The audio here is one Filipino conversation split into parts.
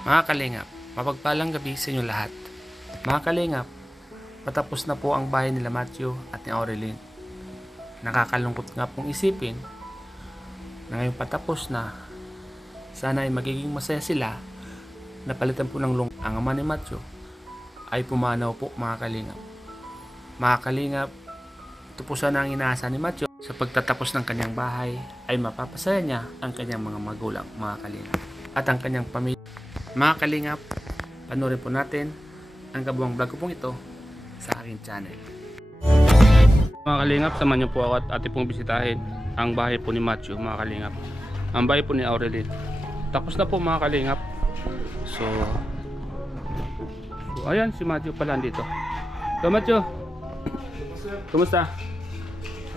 Mga kalingap, mapagpalang gabi sa inyo lahat. Mga kalingap, patapos na po ang bahay nila Matthew at ni Aurelyn. Nakakalungkot nga pong isipin na ngayong patapos na, sana ay magiging masaya sila. Napalitan po ng lungkot ang ama ni Matthew ay pumanaw po mga kalingap. Mga kalingap, ito po sana ang inaasa ni Matthew. Sa pagtatapos ng kanyang bahay ay mapapasaya niya ang kanyang mga magulang mga kalingap at ang kanyang pamilya. Mga kalingap, panoorin po natin ang kabuang vlog ko pong ito sa aking channel. Mga kalingap, samahan niyo po ako at ating pong bisitahin ang bahay po ni Matthew mga kalingap. Ang bahay po ni Aurelyn. Tapos na po mga kalingap. So ayan si Matthew pala dito. So Matthew, kumusta?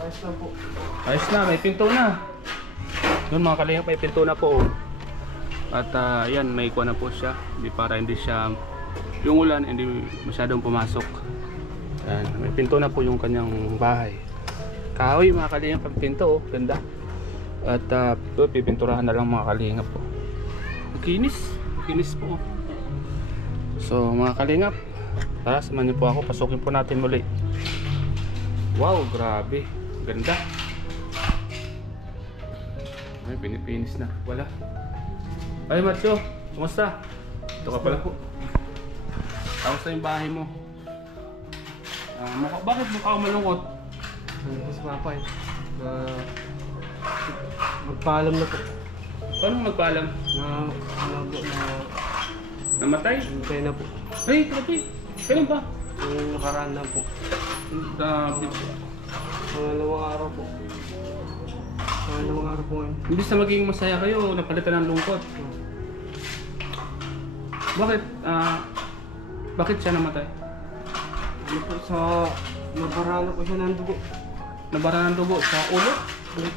Ayos lang po. Ayos na, may pinto na. Yun mga kalingap, may pinto na po. At yan, may kuha na po siya. Para hindi siya, yung ulan, hindi masyadong pumasok. Yan, may pinto na po yung kanyang bahay. Kahoy mga kalingap ang pinto, oh. Ganda. At pipinturahan na lang mga kalingap po. Kinis po. So mga kalingap, tara, samahan niyo po ako. Pasukin po natin muli. Wow, grabe. Ganda. Ay, pinipinis na. Wala. Ay, Matthew, kumusta? Ito ka pala po. Kamusta yung bahay mo? Bakit mukha ka malungkot? Ano si Papa eh? Magpaalam na po. Paano magpaalam? Namatay? Namatay na po. Ay, grabe. Kailan ba? Yung nakaraan na po. Grabe. Pangalawang araw po. Pangalawang araw po ngayon. Imbis na magiging masaya kayo, napalitan ng lungkot. Bakit siya namatay? Ano po sa... Nabaraan na po siya ng dugo. Nabara ng dugo sa ulo?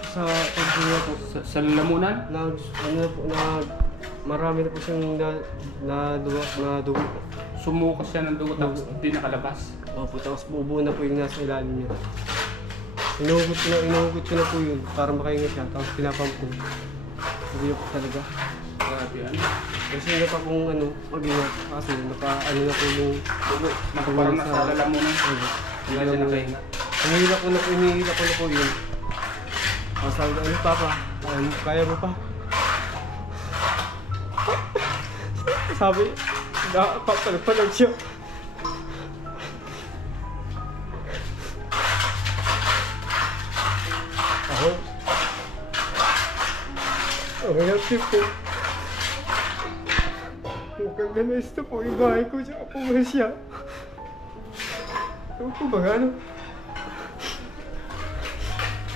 Sa pagbuya po. Sa lalamunan? Ano na po na... Marami na po siyang na dugo po. Sumukas siya ng dugo tapos hindi nakalabas. Opo, tapos bubuo na po yung nasa ilalim niya. Inuhugot ko na po yun para makaingat siya. Tapos pinapump ko. Hindi na po talaga. Grabe ano? Kasi hindi pa pong mag-ingat. Kasi naka-ano na po yung dugo. Parang nasa lalamunan. Hindi na nakahinga. Hinihila ko na po yun. Sabi ko, ano Papa? Kaya mo pa? Sabi, papalag siya. Ako? Okay, happy po. Mukhang na-nice po yung bahay ko, tsaka po ba siya? Ano po ba ano?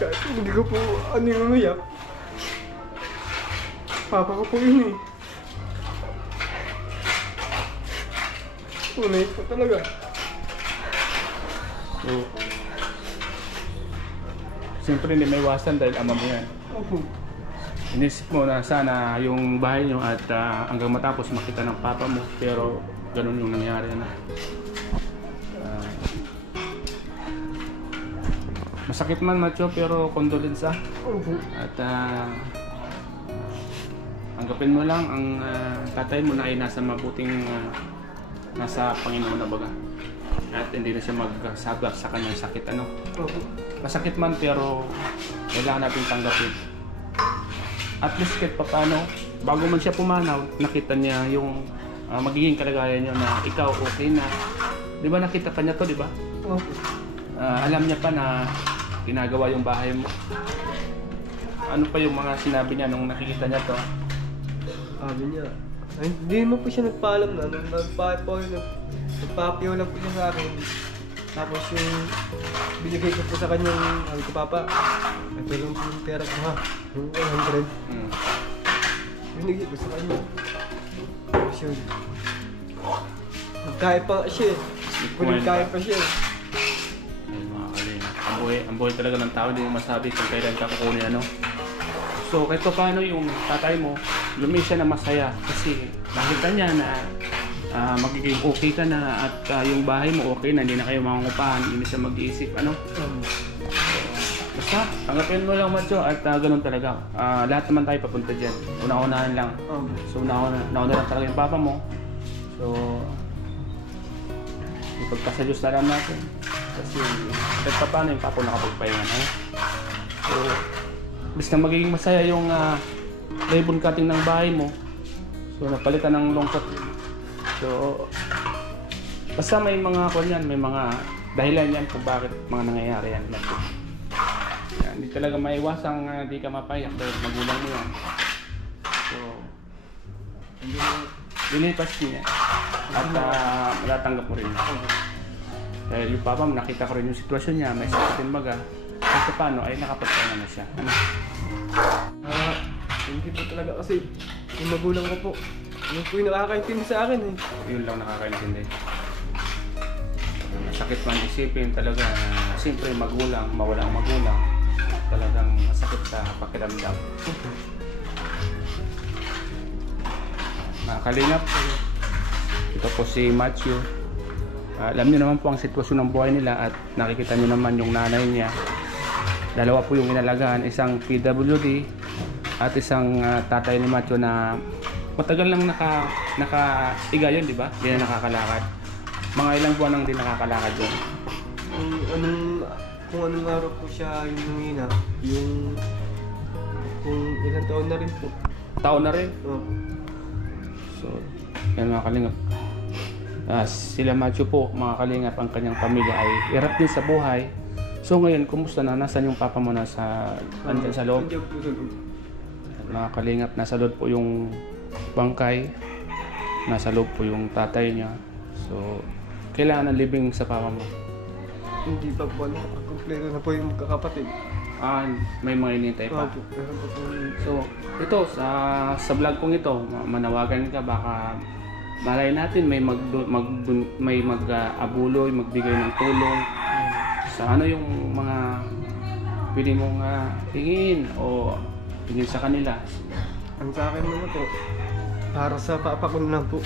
Kahit hindi ko po yung umiyak. Papa ko po yun eh. Tunay po talaga. So, siyempre hindi may iwasan dahil ama mo yan. Opo. Inisip mo na sana yung bahay nyo at hanggang matapos makita ng papa mo. Pero ganun yung nangyari na. Masakit man Matthew pero kondolensya. Opo. At anggapin mo lang ang tatay mo na ay nasa mabuting nasa Panginoon na baga. At hindi na siya magsabak sa kanyang sakit ano. Opo. Masakit man pero kailangan natin tanggapin. At least kahit paano, bago man siya pumanaw, nakita niya yung magiging kalagayan niya na ikaw okay na. Di ba nakita pa niya to, di ba? Opo. Alam niya pa na ginagawa yung bahay mo. Ano pa yung mga sinabi niya nung nakikita niya to? Sabi niya, ay, hindi mo po siya nagpaalam na. Nagpapayaw lang po siya sa akin. Tapos yung binigay ko po sa kanyang, sabi ko, Papa, ito lang po yung pera ko ha. Yung 100. Binigay ko sa kanya. Tapos yun. Nagkaya pa siya eh. Nagkaya pa siya eh. Ay, mga kalingap. Ang buhay talaga ng tao, hindi mo masabi kung kailan ka kukunin ano. So kahit pa paano yung tatay mo, lumis siya na masaya kasi nakita niya na magiging okay ka na at yung bahay mo okay na, hindi na kayo mangungupahan, hindi na siya mag-iisip ano. Basta Basta, tanggapin mo lang Matyo at ganun talaga. Lahat naman tayo papunta dyan. Una-unahan lang. So nauna lang talaga yung papa mo. So, ipagpasadyos na lang natin. Kasi kahit pa paano yung papa nakapagpahinga na. So, basta magiging masaya yung ribbon cutting ng bahay mo. So, napalitan ng longkot. So, basta may mga kanyan, may mga dahilan yan kung bakit mga nangyayari yan. Yan, hindi talaga maiwasang di ka mapayak dahil magulang mo yan. So, lilipas niya at matatanggap mo rin. Dahil yung papa mo, nakita ko rin yung sitwasyon niya, may sakitin baga. Kasi paano ay nakapagpahinga na siya. Hindi po talaga kasi yung magulang ko po, yun po yung nakakaintindi sa akin eh. Yun lang nakakaintindi. Masakit man isipin talaga na siyempre magulang, mawalang magulang. Talagang masakit sa pakiramdam. Mga kalingap, ito po si Matthew. Alam niyo naman po ang sitwasyon ng buhay nila at nakikita niyo naman yung nanay niya. Dalawa po yung inalagaan, isang PWD at isang tatay ni Matthew na matagal lang naka-iga yun, di ba? Hindi na nakakalakad. Mga ilang buwan nang din nakakalakad yun. Kung anong araw po siya yung nangina, yung kung ilang taon na rin po. Taon na rin? Oo. So, yan mga kalingap. Sila Matthew po, mga kalingap, ang kanyang pamilya ay hirap din sa buhay. So ngayon, kumusta na? Nasaan yung papa mo? Andyan sa loob? Andyan po sa loob. Mga kalingap, nasa loob po yung bangkay. Nasa loob po yung tatay niya. So, kailangan ng living sa papa mo. Hindi pa po kompleto na po yung magkakapatid. May mga inintay pa. Opo, meron pa po. So, ito, sa vlog kong ito, manawagan ka, baka malay natin may mag-abuloy, magbigay ng tulong sa ano yung mga pwede mong hingin o hingin sa kanila. Ang sa akin naman po, para sa papa ko na lang po.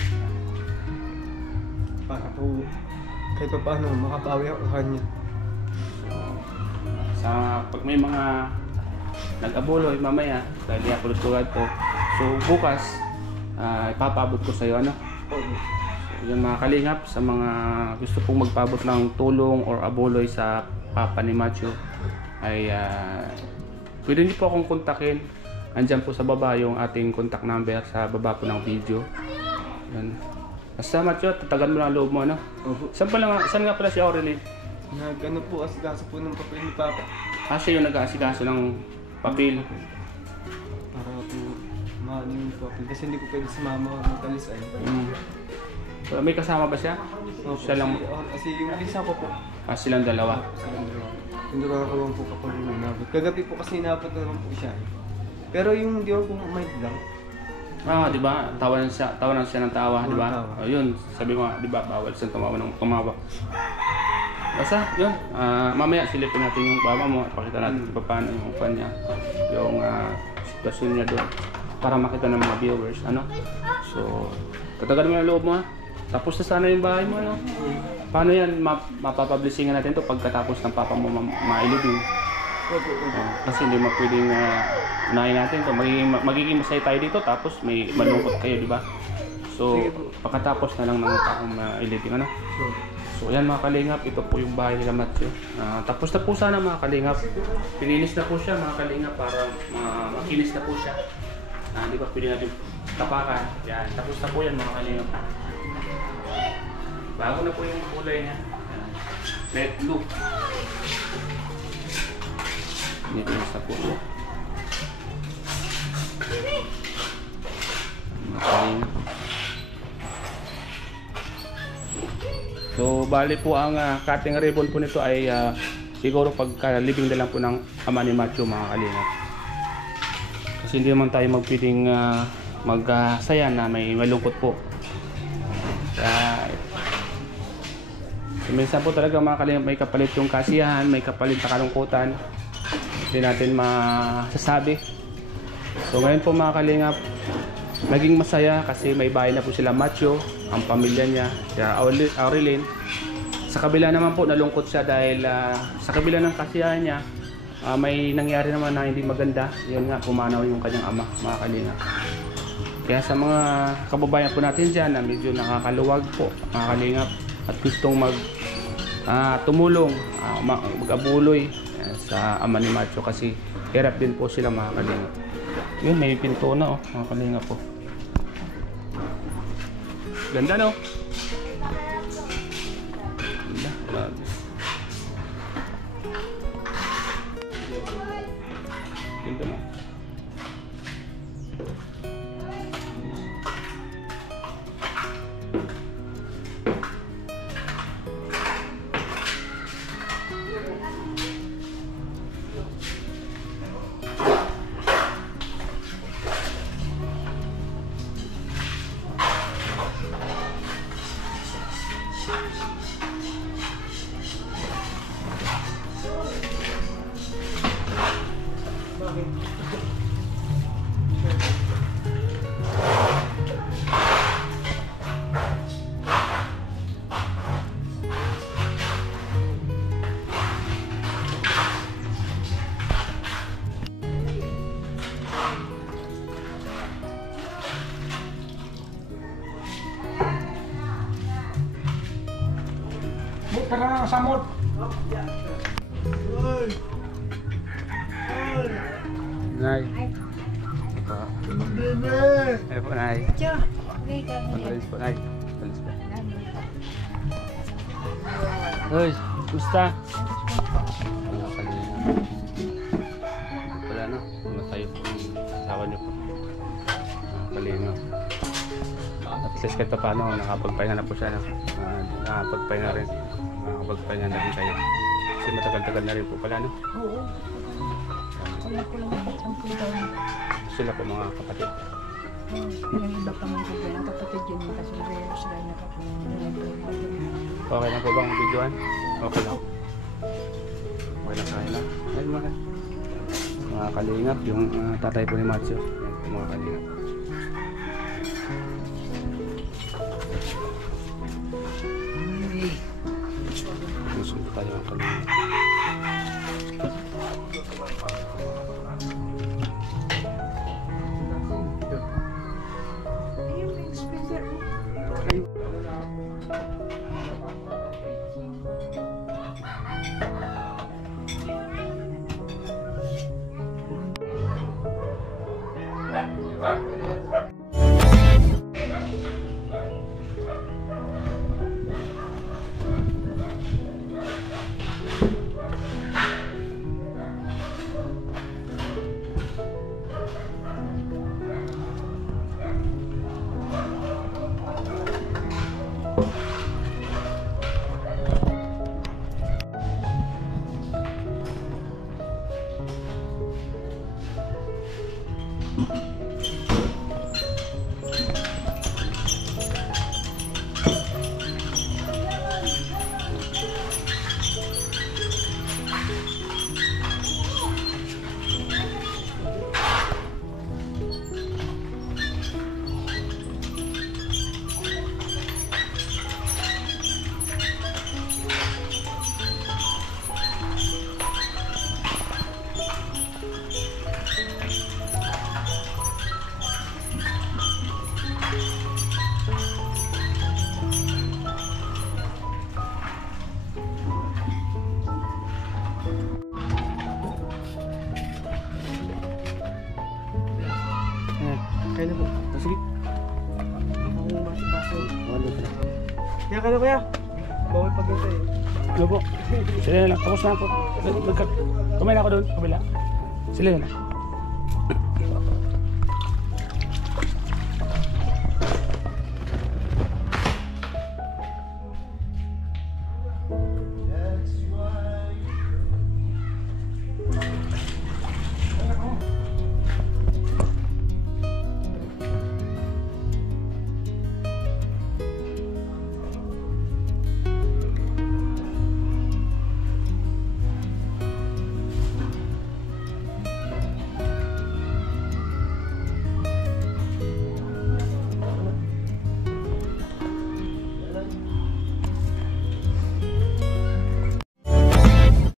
Para po kahit pa paano makapawi ako sa kanya. So, pag may mga nag-abuloy mamaya, dahil yapulot tulad ko, so bukas, ipapaabot ko sa iyo ano. So, yun mga kalingap, sa mga gusto pong magpaabot ng tulong or abuloy sa papa ni Matthew, ay pwede niyo po akong kontakin. Andyan po sa baba yung ating contact number sa baba po ng video. Yan. Basta Matthew, tatagan mo lang ang loob mo, ano? Saan nga pala si Aurelien? Nag-ano po, asikaso po ng papel ni Papa. Siya yung nag-aasikaso ng papel. Para po maano yung papel. Kasi hindi ko pwede sa mama matalis ay. So, may kasama ba siya? Siya lang. Kasi yung isa ko po. Silang dalawa. Silang dalawa. Tinurakuhan po kapag inabot. Kagabi po kasi inabot na naman po siya. Pero yung di ko po may lang. Di ba? Tawanan siya ng tawa, di ba? Yun, sabi ko nga, di ba, bawal siyang tumawa. Basta, yun. Mamaya silipin natin yung baba mo at pakita natin paano yung kanya, yung sitwasyon niya doon para makita ng mga viewers, ano? So, tatagal mo yung loob mo, ha? Tapos na sana yung bahay mo, ano? Paano yan? Mapapublishingan natin to pagkatapos ng papa mo mailibing. Kasi hindi mo pwedeng unahin natin to. Magiging masaya tayo dito tapos may malungkot kayo, di ba? So, pagkatapos na lang ng taong mailibing, ano? So, yan mga kalingap, ito po yung bahay nila Matthew. Tapos na po sana mga kalingap. Pinilis na po siya mga kalingap para makinis na po siya. Di ba pwede natin tapakan. Yan, tapos na po yan mga kalingap. Bago na po yung kulay niya. Red blue. Pinilis na po siya. Mga kalingap. So, bali po ang cutting ribbon po nito ay siguro pagka-living na lang po ng ama ni Matthew mga kalingap. Kasi hindi naman tayo magpiling magsaya na may malungkot po. So, minsan po talaga mga kalingap may kapalit yung kasiyahan, may kapalit na kalungkutan. Hindi natin masasabi. So, ngayon po mga kalingap, naging masaya kasi may bahay na po sila Matthew, ang pamilya niya, siya Aurelien. Sa kabila naman po nalungkot siya dahil sa kabila ng kasiyahan niya, may nangyari naman na hindi maganda. Yun nga, pumanaw yung kanyang ama, mga kalingap. Kaya sa mga kababayan po natin dyan na medyo nakakaluwag po, mga kalingap, at gustong tumulong, mag-abuloy sa ama ni Macho kasi hirap din po sila, mga kalingap. Yun, may pinto na mga kalingap po. Ganda, no? Ganda, grabe. Ganda mo. Tara na, samot! Nay. Ay po, Nay. Palis po, Nay. Palis po. Uy, gusta? Mga kalingap. Wala na. Matayo po yung asawa niyo po. Mga kalingap. At least kahit pa paano, nakapagpahinga na po siya. Nakapagpahinga rin. Nakapagpahinga na rin kayo. Kasi matagal-tagal na rin po pala, no? Oo. Wala ko lang 10 taon. Sila po mga kapatid. Yung iba pa man ko dyan, ang kapatid yun, kasi sila Okay na po bang videoan? Okay lang. Okay lang kaya lang. Ayun mga kalingap, yung tatay po ni Macho. Yan po mga kalingap. Susunod tayo mga kalingap. Kaya na po. Sige. Akong baso-baso. Wala na. Kaya ka na kuya. Bawal pagkita eh. Ano po? Sila na lang. Tapos na ako. Kumain ako doon. Kabila. Sila na lang.